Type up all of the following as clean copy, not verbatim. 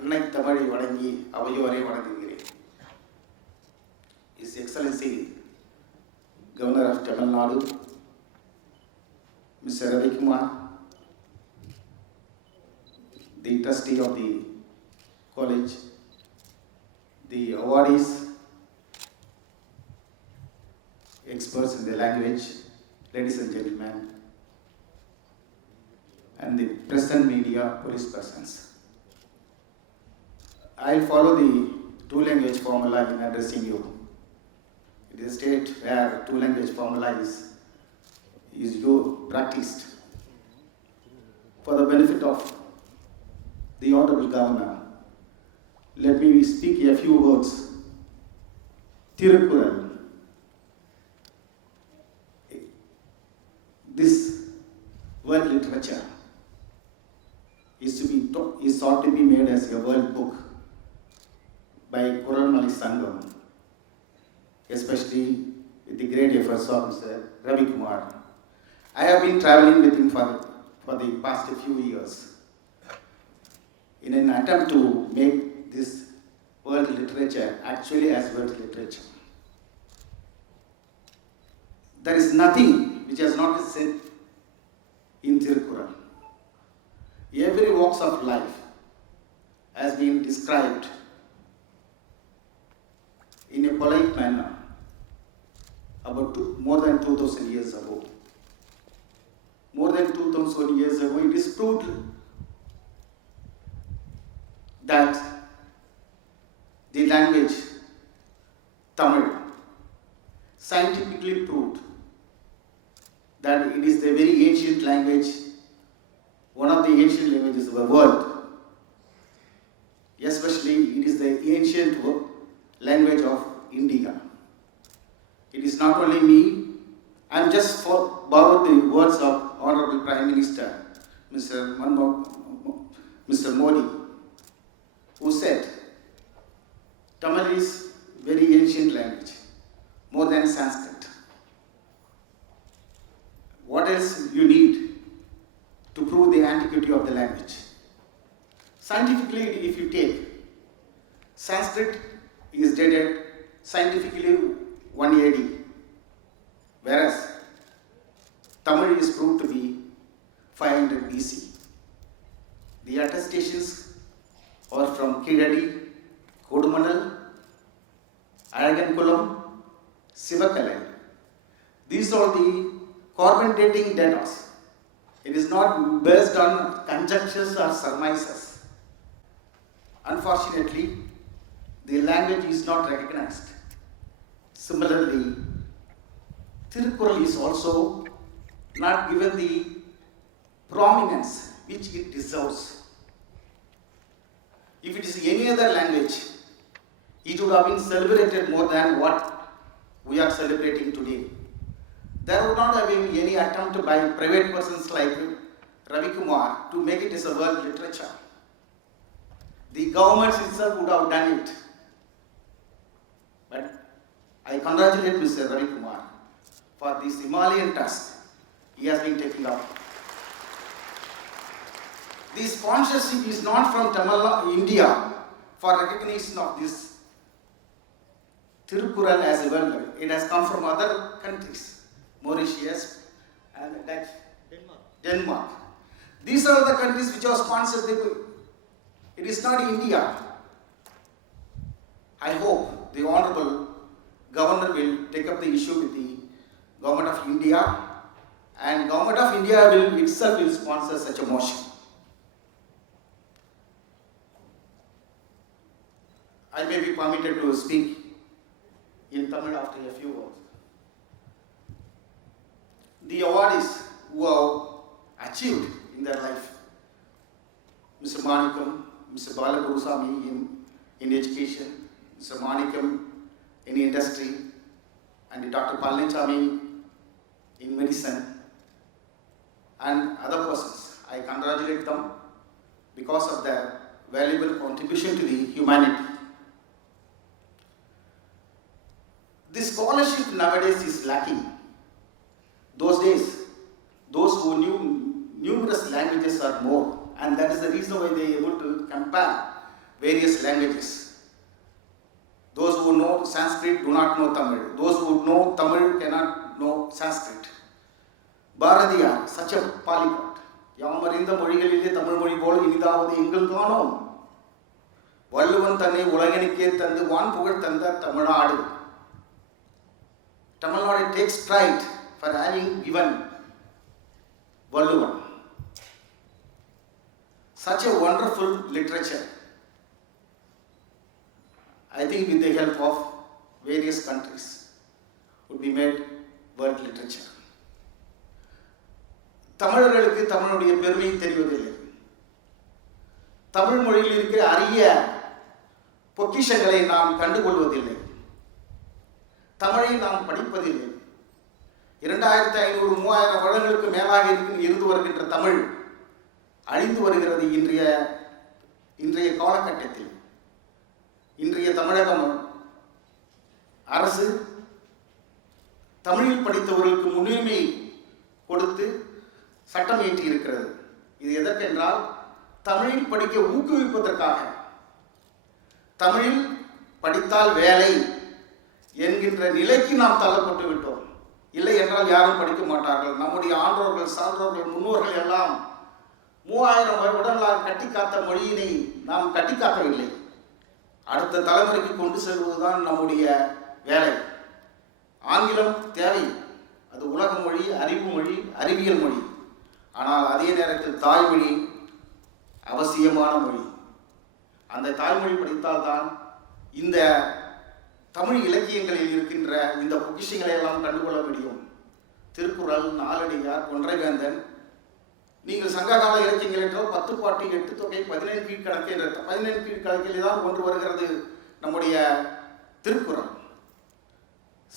அன்னை தமிழை வணங்கி அவையோரை வணங்குகிறேன். His Excellency Governor of Tamil Nadu, Mr. Ravi Kumar, the trustee of the college, the awardees, experts in the language, ladies and gentlemen, and the press and media, police persons. I'll follow the two-language formula in addressing you. It is a state where two-language formula is practiced. For the benefit of the Honorable Governor, let me speak a few words. Thirukkural. This world literature is sought to be made as a world book by Kural Sangam, especially with the great efforts of Mr. Ravi Kumar. I have been traveling with him for the past few years in an attempt to make this world literature actually as world literature. There is nothing which has not been said in Thirukkural. Every walks of life has been described in a polite manner about more than 2000 years ago. More than 2000 years ago, it is proved that the language Tamil, scientifically proved that it is the very ancient language, one of the ancient languages of the world. Especially, it is the ancient language of India. It is not only me, I am just borrowed the words of Honorable Prime Minister, Mr. Modi, who said, Tamil is very ancient language, more than Sanskrit. What else you need to prove the antiquity of the language? Scientifically, if you take, Sanskrit is dated scientifically 1 AD, whereas Tamil is proved to be 500 BC. The attestations are from Kidadi, Kodumanal, Alagankulam, Sivakalai. These are the carbon dating data. It is not based on conjectures or surmises. Unfortunately, the language is not recognized. Similarly, Thirukkural is also not given the prominence which it deserves. If it is any other language, it would have been celebrated more than what we are celebrating today. There would not have been any attempt by private persons like Ravi Kumar to make it as a world literature. The government itself would have done it. But I congratulate Mr. Ravi Kumar for this Himalayan task he has been taking up. This sponsorship is not from Tamil India for recognition of this Thirukkural as a world. It has come from other countries, Mauritius and Denmark. These are the countries which have sponsored the book. It is not India. I hope the Honorable Governor will take up the issue with the Government of India, and Government of India itself will sponsor such a motion. I may be permitted to speak in Tamil after a few words. The awardees who have achieved in their life, Mr. Manikam, Mr. Balagurusamy in education, Mr. Manikam in industry, and Dr. Palnichami in medicine, and other persons. I congratulate them because of their valuable contribution to the humanity. This scholarship nowadays is lacking. Those days, those who knew numerous languages are more, and that is the reason why they are able to compare various languages. Those who know Sanskrit do not know Tamil. Those who know Tamil cannot know Sanskrit. Bharatiyar, such a polyglot. யாமறிந்த மொழிகளிலே தமிழ் மொழி போல இனிதாவது எங்கள் காணோம். வள்ளுவன் தன்னை உலகனுக்கே தந்து வான் புகழ் தந்த Tamil Nadu. Tamil Nadu takes pride for having given Valluvan such a wonderful literature. I think with the help of various countries would be made world literature. தமிழர்களுக்கு தமிழுடைய பெருமை தெரிவதில்லை. தமிழ் மொழியில் இருக்கிற அரிய பொக்கிஷங்களை நாம் கண்டுகொள்வதில்லை. தமிழை நாம் படிப்பதில்லை. 2500-3000 வருடங்களுக்கு மேலாக இருந்து வருகின்ற தமிழ் அழிந்து வருகிறது. இன்றைய காலகட்டத்தில் இன்றைய தமிழகம் அரசு தமிழில் படித்தவர்களுக்கு முன்னுரிமை கொடுத்து சட்டம் இயற்றி இருக்கிறது. இது எதற்கென்றால் தமிழில் படிக்க ஊக்குவிப்பதற்காக. தமிழில் படித்தால் வேலை என்கின்ற நிலைக்கு நாம் தள்ளப்பட்டு விட்டோம். இல்லை என்றால் யாரும் படிக்க மாட்டார்கள். நம்முடைய ஆன்றோர்கள், சான்றோர்கள், முன்னோர்கள் எல்லாம் 3000 வருடங்களாக கட்டி காத்த மொழியினை நாம் கட்டி காக்கவில்லை. அடுத்த தலைமுறைக்கு கொண்டு செல்வதுதான் நம்முடைய வேலை. ஆங்கிலம் தேவை, அது உலக மொழி, அறிவு மொழி, அறிவியல் மொழி. ஆனால் அதே நேரத்தில் தாய்மொழி அவசியமான மொழி. அந்த தாய்மொழி படித்தால்தான் இந்த தமிழ் இலக்கியங்களில் இருக்கின்ற இந்த பொக்கிஷங்களை எல்லாம் கண்டுகொள்ள முடியும். திருக்குறள், நாலடியார், ஒன்றைவேந்தன், நீங்கள் சங்ககால இலக்கியங்கள் என்றால் 10 பாட்டு, 8 தொகை, 17 கீழ்கணக்கு என்ற 17 கீழ்கணக்கில் தான் ஒன்று வருகிறது நம்முடைய திருக்குறள்.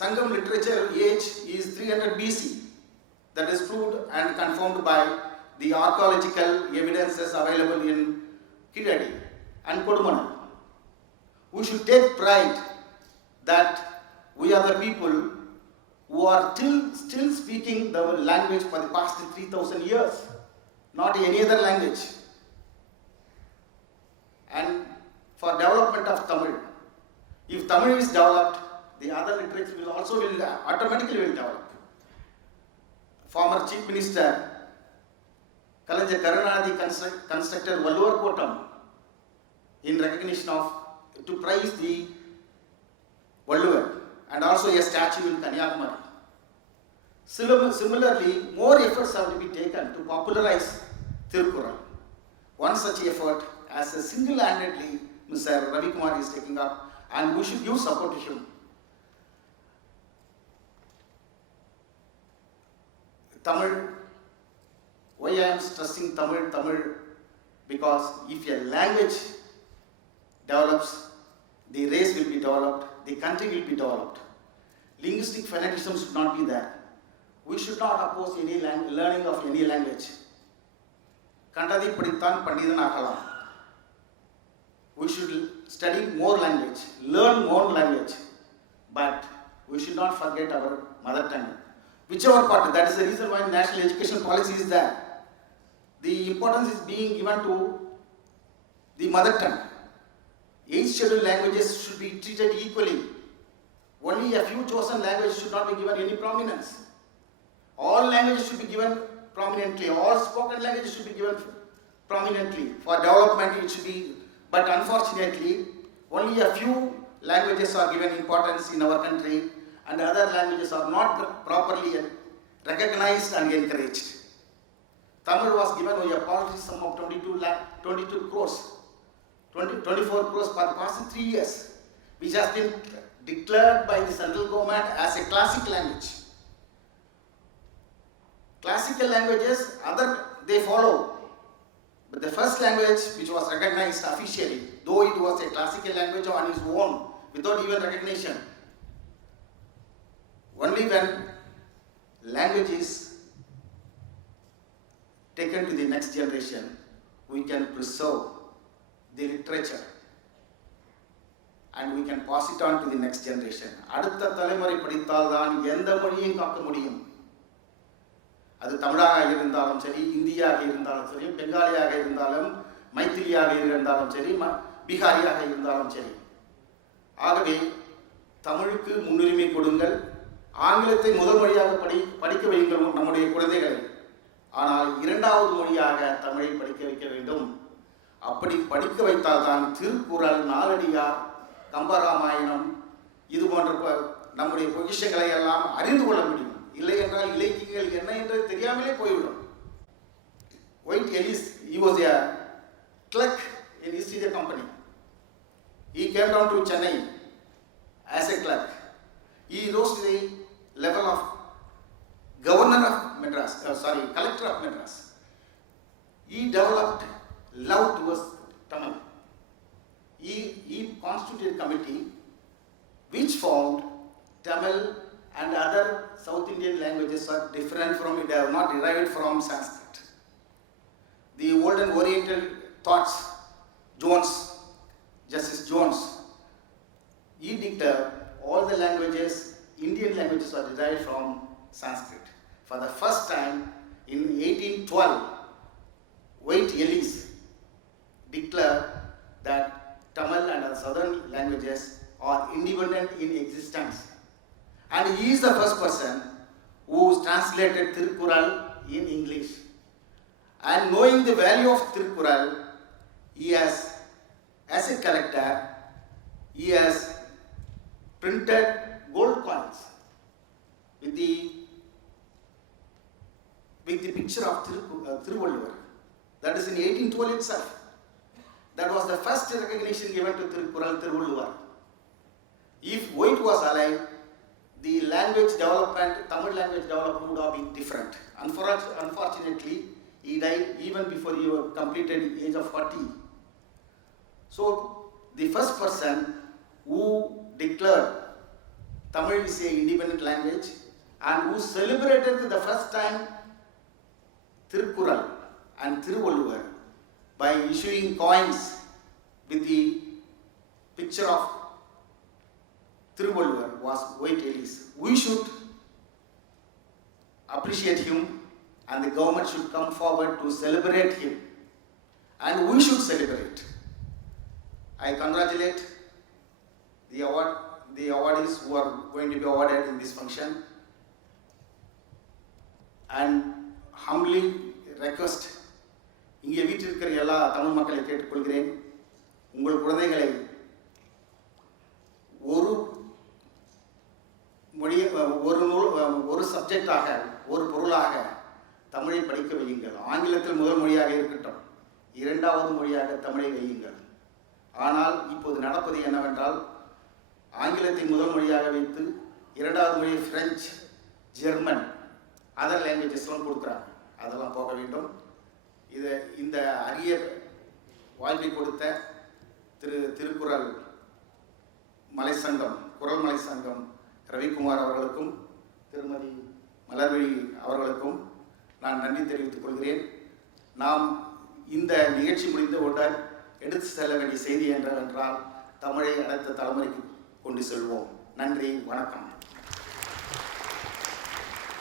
சங்கம் literature age is 300 BC. That is proved and confirmed by the archaeological evidences available in Kiradi and Kodumanal. We should take pride that we are the people who are still speaking the language for the past 3000 years, not any other language. And for development of Tamil, if Tamil is developed, the other literature will automatically develop. Former Chief Minister Kalajar Karunanidhi constructed Valluvar Kotam in recognition of, to praise the Valluvar, and also a statue in Kanyakumari. Similarly, more efforts have to be taken to popularize Thirukkural. One such effort, as a single-handedly Mr. Ravi Kumar is taking up, and we should give support to him. Tamil, why I am stressing Tamil, because if a language develops, the race will be developed, the country will be developed. Linguistic fanaticism should not be there. We should not oppose any learning of any language. Kandadi padithan pandidan agalam. We should study more language, learn more language, but we should not forget our mother tongue. Whichever part, that is the reason why national education policy is there. The importance is being given to the mother tongue. 8 scheduled languages should be treated equally. Only a few chosen languages should not be given any prominence. All languages should be given prominently. All spoken languages should be given prominently. For development it should be, but unfortunately, only a few languages are given importance in our country, and other languages are not properly recognized and encouraged. Tamil was given a policy sum of 24 crores for the past 3 years, which has been declared by the central government as a classic language. Classical languages, they follow. But the first language which was recognized officially, though it was a classical language on its own, without even recognition, only when language is taken to the next generation, we can preserve the literature and we can pass it on to the next generation. அடுத்த தலைமுறை படித்தால் தான் எந்த மொழியையும் காக்க முடியும். அது தமிழாக இருந்தாலும் சரி, இந்தியாக இருந்தாலும் சரி, பெங்காலியாக இருந்தாலும், மைத்திலியாக இருந்தாலும் சரி, பீகாரியாக இருந்தாலும் சரி. ஆகவே தமிழுக்கு முன்னுரிமை கொடுங்கள். ஆங்கிலத்தை முதல் மொழியாக படிக்க வையுங்கள் நம்முடைய குழந்தைகளை. ஆனால் இரண்டாவது மொழியாக தமிழை படிக்க வைக்க வேண்டும். அப்படி படிக்க வைத்தால்தான் திருக்குறள், நாலடியார், கம்பராமாயணம் இது போன்ற நம்முடைய பொக்கிஷங்களை எல்லாம் அறிந்து கொள்ள முடியும். இல்லை என்றால் இலக்கியங்கள் என்ன என்று தெரியாமலே போய்விடும். White Ellis, he was a clerk in East India Company. He came down to Chennai as a clerk. He rose to the level of governor of Madras, collector of Madras. He developed love towards Tamil. He constituted a committee which found Tamil and other South Indian languages are different from it, they are not derived from Sanskrit. The old and oriental thoughts, Justice Jones, he declared all the languages, Indian languages are derived from Sanskrit. For the first time in 1812, White Ellis declared that Tamil and other southern languages are independent in existence. And he is the first person who translated Thirukkural in English. And knowing the value of Thirukkural, he has, as a collector, he has printed gold coins with the picture of Thiruvallur. That is in 1812 itself. That was the first recognition given to Thirukkural, Thiruvallur. If White was alive, the language development, Tamil language development would have been different. Unfortunately, he died even before he completed the age of 40. So, the first person who declared Tamil is an independent language and who celebrated the first time Thirukkural and Thiruvallur by issuing coins with the picture of Thiruvallur was White Ellis. We should appreciate him and the government should come forward to celebrate him. And we should celebrate. I congratulate the awardees who are going to be awarded in this function and humbly request, இங்கே வீட்டில் இருக்கிற எல்லா தமிழ் மக்களை கேட்டுக்கொள்கிறேன், உங்கள் குழந்தைகளை ஒரு சப்ஜெக்டாக, ஒரு பொருளாக தமிழை படிக்க வையுங்கள். ஆங்கிலத்தில் முதல் மொழியாக இருக்கட்டும், இரண்டாவது மொழியாக தமிழை வையுங்கள். ஆனால் இப்போது நடப்பது என்னவென்றால், ஆங்கிலத்தை முதல் மொழியாக வைத்து இரண்டாவது மொழி பிரெஞ்சு, ஜெர்மன், அதர் லாங்குவேஜஸ்லாம் கொடுக்குறாங்க. அதெல்லாம் போக வேண்டும். இந்த அரிய வாய்ப்பை கொடுத்த திருக்குறள் மலை சங்கம், குரல் மலை சங்கம் ரவிக்குமார் அவர்களுக்கும் திருமதி மலர்விழி அவர்களுக்கும் நான் நன்றி தெரிவித்துக் கொள்கிறேன். நாம் இந்த நிகழ்ச்சி முடிந்தவுடன் எடுத்து செல்ல வேண்டிய செய்தி என்னவென்றால், தமிழை அடுத்த தலைமுறைக்கு கொண்டு செல்வோம். நன்றி, வணக்கம்.